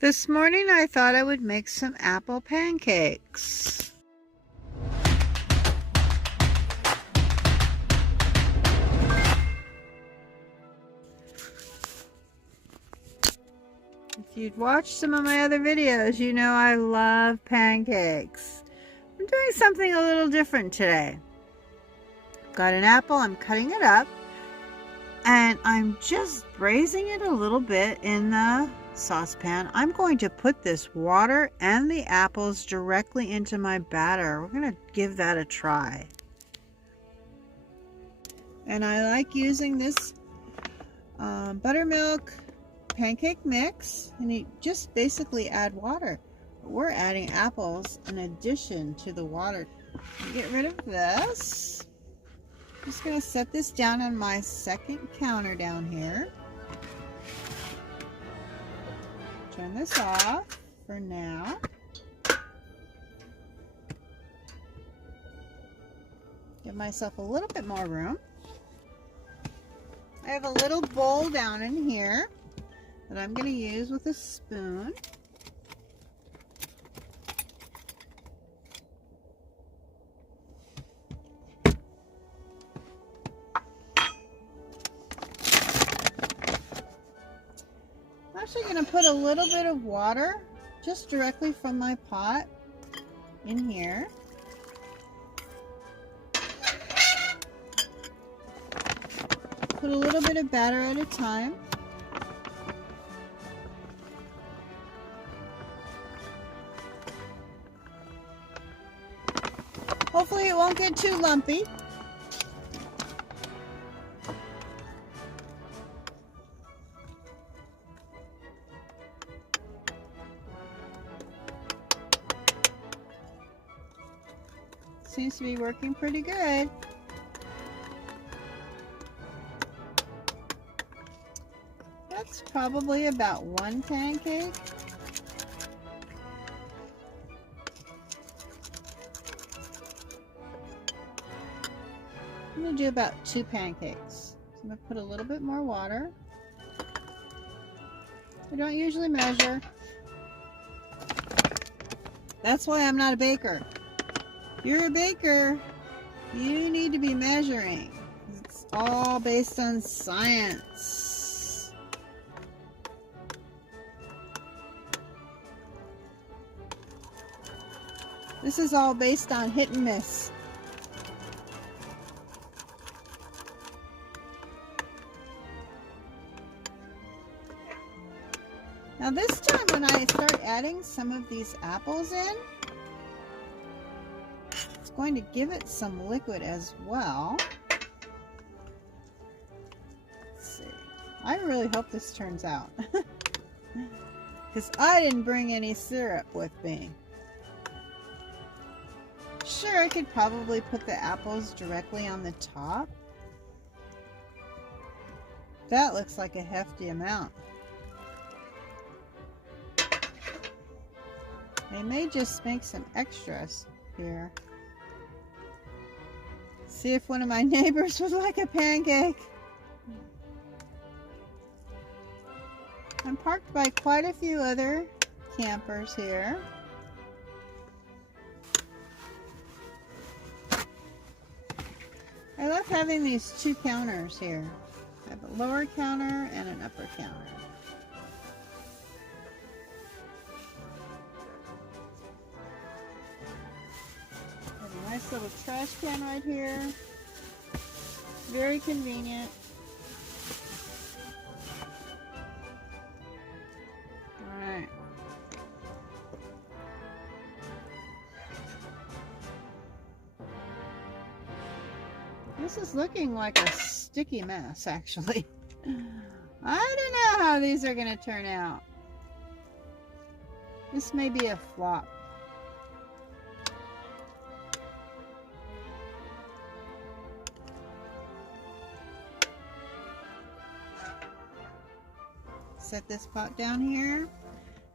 This morning I thought I would make some apple pancakes. If you'd watched some of my other videos, you know I love pancakes. I'm doing something a little different today. I've got an apple, I'm cutting it up, and I'm just braising it a little bit in the saucepan. I'm going to put this water and the apples directly into my batter. We're going to give that a try. And I like using this buttermilk pancake mix, and you just basically add water. We're adding apples in addition to the water. Get rid of this. I'm just going to set this down on my second counter down here. Turn this off for now. Give myself a little bit more room. I have a little bowl down in here that I'm going to use with a spoon. I'm actually going to put a little bit of water just directly from my pot in here. Put a little bit of batter at a time. Hopefully it won't get too lumpy. Seems to be working pretty good. That's probably about one pancake. I'm going to do about 2 pancakes. So I'm going to put a little bit more water. I don't usually measure. That's why I'm not a baker. If you're a baker, you need to be measuring. It's all based on science. This is all based on hit and miss. Now this time when I start adding some of these apples in, it's going to give it some liquid as well. Let's see. I really hope this turns out. Because I didn't bring any syrup with me. Sure, I could probably put the apples directly on the top. That looks like a hefty amount. I may just make some extras here. See if one of my neighbors would like a pancake. I'm parked by quite a few other campers here. I love having these 2 counters here. I have a lower counter and an upper counter. I have a nice little trash can right here. Very convenient. Alright. This is looking like a sticky mess, actually. I don't know how these are going to turn out. This may be a flop. Set this pot down here.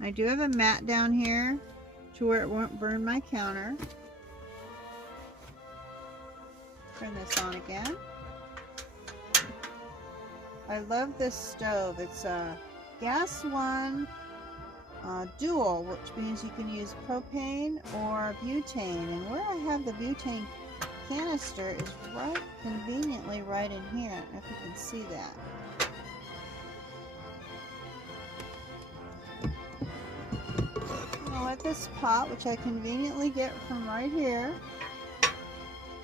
I do have a mat down here to where it won't burn my counter. Turn this on again. I love this stove. It's a gas one dual, which means you can use propane or butane. And where I have the butane canister is right conveniently right in here. I don't know if you can see that. I'm gonna let this pot, which I conveniently get from right here,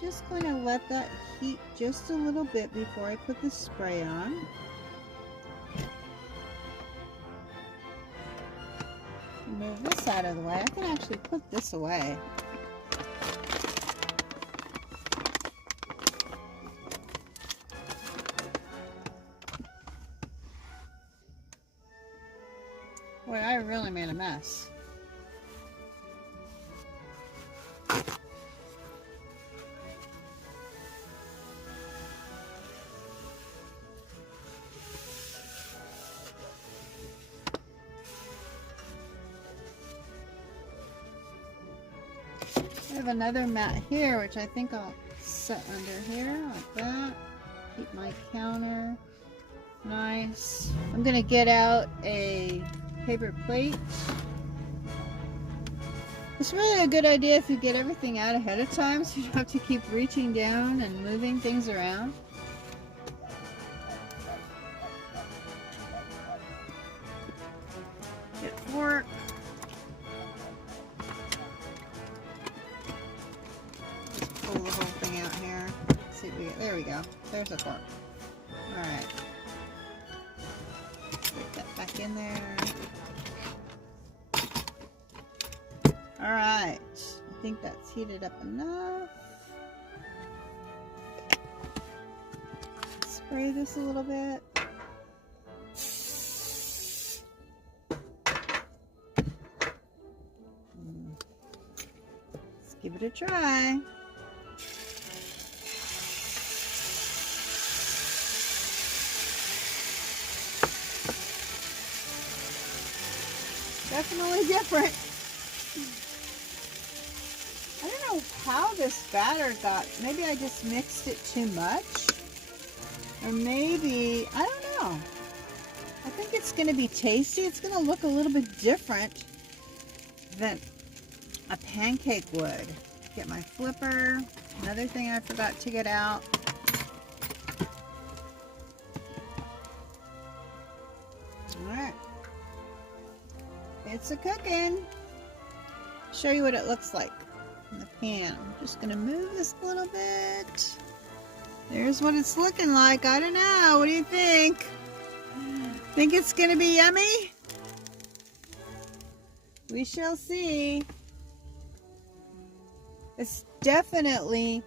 just going to let that heat just a little bit before I put the spray on. Move this out of the way. I can actually put this away. Boy, I really made a mess. I have another mat here, which I think I'll set under here like that. Keep my counter nice. I'm gonna get out a paper plate. It's really a good idea if you get everything out ahead of time, so you don't have to keep reaching down and moving things around. Get fork. Pull the whole thing out here. Let's see if we get, there we go. There's a fork. Alright. Put that back in there. Alright. I think that's heated up enough. Spray this a little bit. Let's give it a try. Definitely different. I don't know how this batter got, maybe I just mixed it too much, or maybe, I don't know. I think it's going to be tasty. It's going to look a little bit different than a pancake would. Get my flipper. Another thing I forgot to get out. Alright. It's a cooking. Show you what it looks like in the pan. I'm just gonna move this a little bit. There's what it's looking like. I don't know. What do you think? Think it's gonna be yummy? We shall see. It's definitely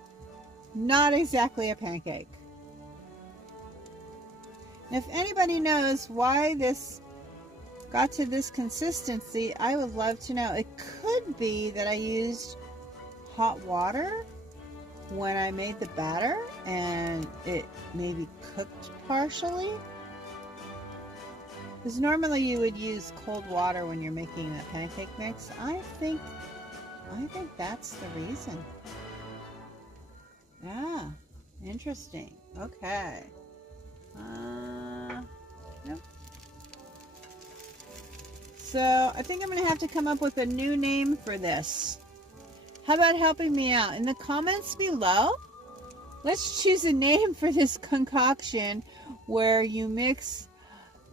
not exactly a pancake. And if anybody knows why this got to this consistency, I would love to know. It could be that I used hot water when I made the batter and it maybe cooked partially. Because normally you would use cold water when you're making a pancake mix. I think that's the reason. Yeah, interesting. Okay. Nope. So I think I'm going to have to come up with a new name for this. How about helping me out? In the comments below, let's choose a name for this concoction where you mix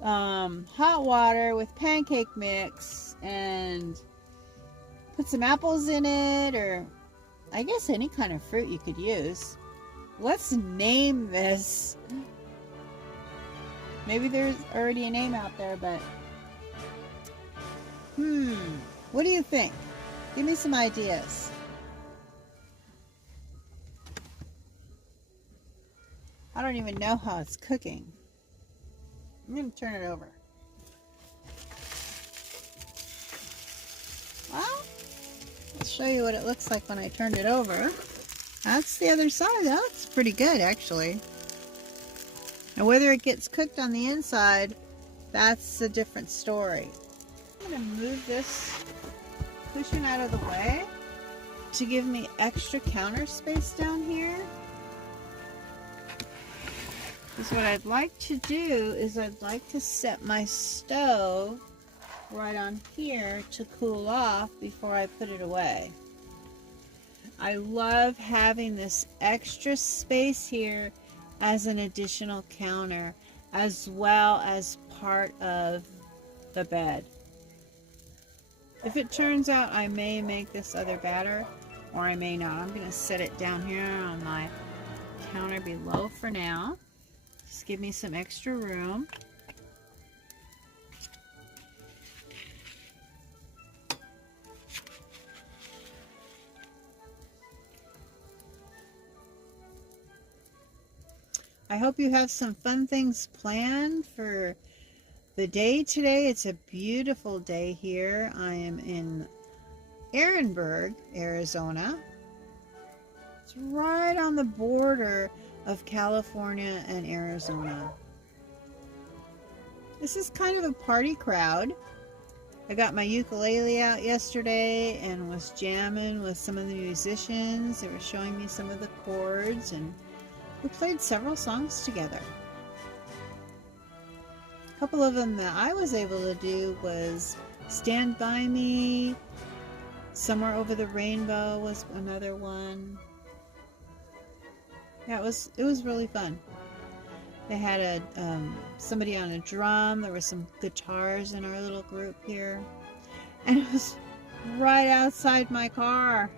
hot water with pancake mix and put some apples in it, or I guess any kind of fruit you could use. Let's name this. Maybe there's already a name out there, but what do you think? Give me some ideas. I don't even know how it's cooking. I'm going to turn it over. Well, I'll show you what it looks like when I turn it over. That's the other side. That looks pretty good, actually. Now, whether it gets cooked on the inside, that's a different story. I'm going to move this cushion out of the way to give me extra counter space down here. Because what I'd like to do is I'd like to set my stove right on here to cool off before I put it away. I love having this extra space here as an additional counter, as well as part of the bed. If it turns out I may make this other batter, or I may not. I'm going to set it down here on my counter below for now. Just give me some extra room. I hope you have some fun things planned for the day today. It's a beautiful day here. I am in Ehrenberg, Arizona. It's right on the border of California and Arizona. This is kind of a party crowd. I got my ukulele out yesterday and was jamming with some of the musicians. They were showing me some of the chords, and we played several songs together. A couple of them that I was able to do was Stand By Me, Somewhere Over the Rainbow was another one. Yeah, it was really fun. They had somebody on a drum. There were some guitars in our little group here. And it was right outside my car.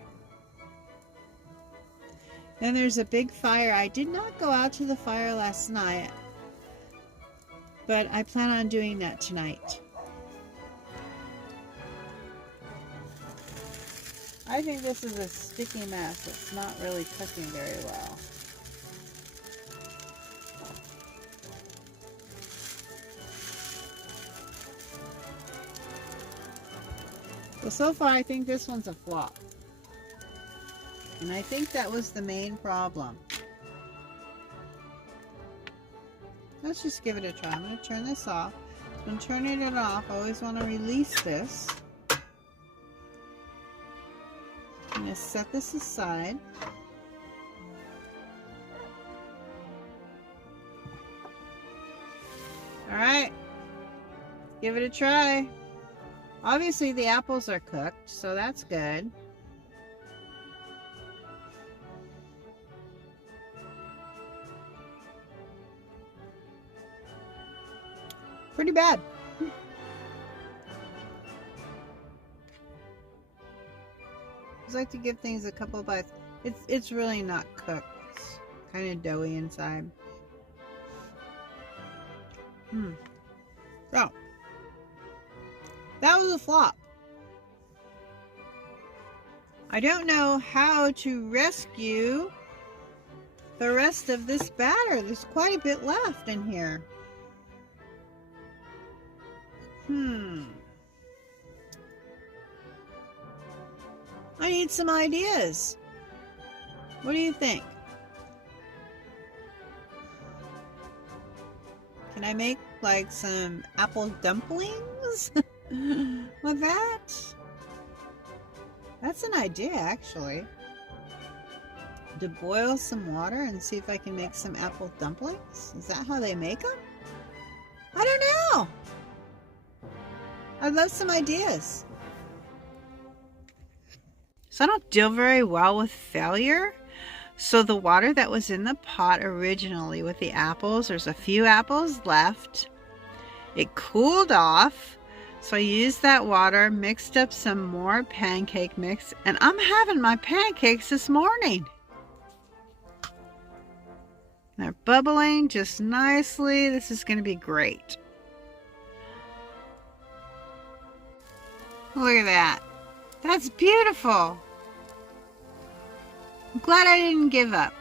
Then there's a big fire. I did not go out to the fire last night, but I plan on doing that tonight. I think this is a sticky mess. It's not really cooking very well. So far I think this one's a flop. And I think that was the main problem. Let's just give it a try. I'm going to turn this off. When turning it off, I always want to release this. I'm going to set this aside. Alright, give it a try. Obviously the apples are cooked, so that's good. Pretty bad. I like to give things a couple bites. It's really not cooked. It's kind of doughy inside. So that was a flop. I don't know how to rescue the rest of this batter. There's quite a bit left in here. I need some ideas. What do you think? Can I make like some apple dumplings with that? That's an idea, actually. To boil some water and see if I can make some apple dumplings? Is that how they make them? I don't know. I'd love some ideas. So I don't deal very well with failure. So the water that was in the pot originally with the apples, there's a few apples left. It cooled off. So I used that water, mixed up some more pancake mix, and I'm having my pancakes this morning. They're bubbling just nicely. This is going to be great. Look at that. That's beautiful. I'm glad I didn't give up.